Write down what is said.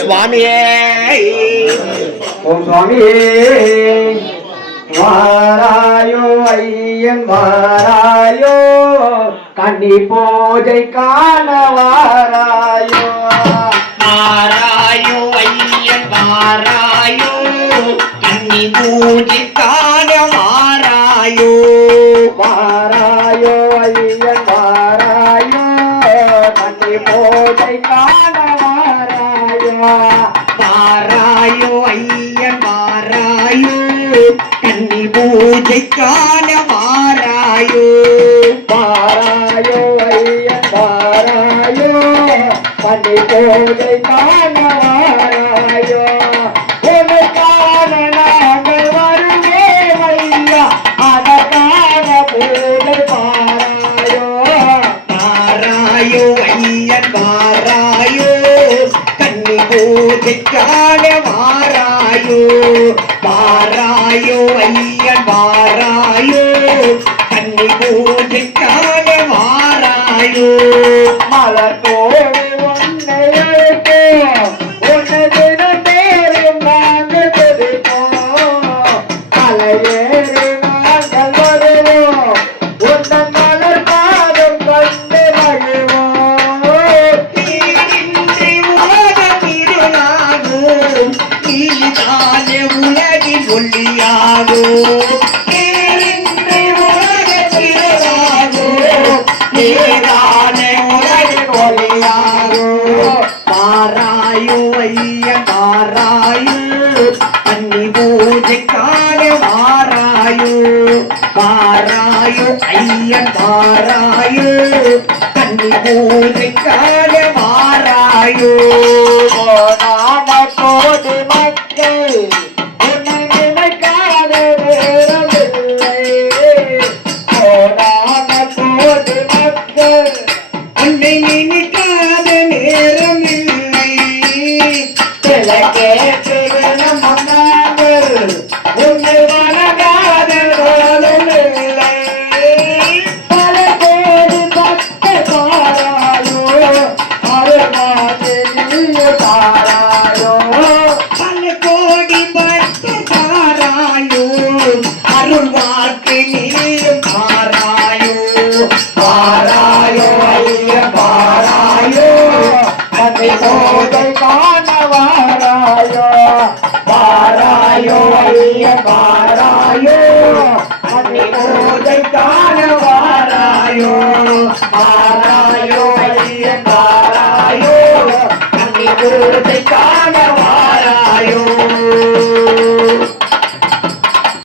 சுவாமியே ஓம் சுவாமியே வாராயோ ஐயன் வாராயோ கன்னி பூஜை காண வாராயோ வாராயோ ஐயன் வாராயோ கன்னி பூஜை காண வாராயோ வாராயோ ஐயன் வாராயோ கன்னி பூஜை காண வாராயோ வாராயோ ஐயன் வாராயோ கன்னி பூஜை காண வாராயோ வாராயோ ஐயன் வாராயோ கன்னி பூஜை காண வாராயோ உனக்கான நாங்கள் வருவேன் ஐயா அதற்கான பூஜை பாராயோ வாராயோ ஐயன் வாராயோ கன்னி பூஜை காண வாராயோ வாராயோ ஐயன் வாராயோ கன்னி பூஜை காண வாராயோ மலர் கோடி உன்னை அழைப்போ உனது பேரும் நாங்கள் துதிப்போம் மலையேறி நாங்கள் வருவோம் உந்தன் மலர் பாதம் கண்டு மகிழ்வோம் நீரின்றி உலகம் இருளாகும் நீதானே உலகின் ஒளியாகும் நீரின்றி உலகம் இருளாகும் நீதானே உலகின் ஒளியாகும் வாராயோ ஐயன் வாராயோ கன்னி பூஜை காண வாராயோ வாராயோ ஐயன் வாராயோ கன்னி பூஜை காண வாராயோ நாம கோடி மக்கள் உன்னை நினைக்காத நேரமில்லை நாம கோடி மக்கள் உன்னை நினைக்காத நேரம் இல்லை கிழக்கே திருநம் நாங்கள் உன்னை வணங்காத நாளுமில்லை பல கோடி பக்த பாராயோ அருளாதே நீ பாராயோ பல கோடி பக்த தாராயோ அருள் வாக்கு நீயும் தாராயோ பாராயோ ஐய பாராயோ கதை போதை காண வாராயோ பாராயோ ஐய பாராயோ கதை போதை காண வாராயோ பாராயோ ஐய பாராயோ கதை போதை காண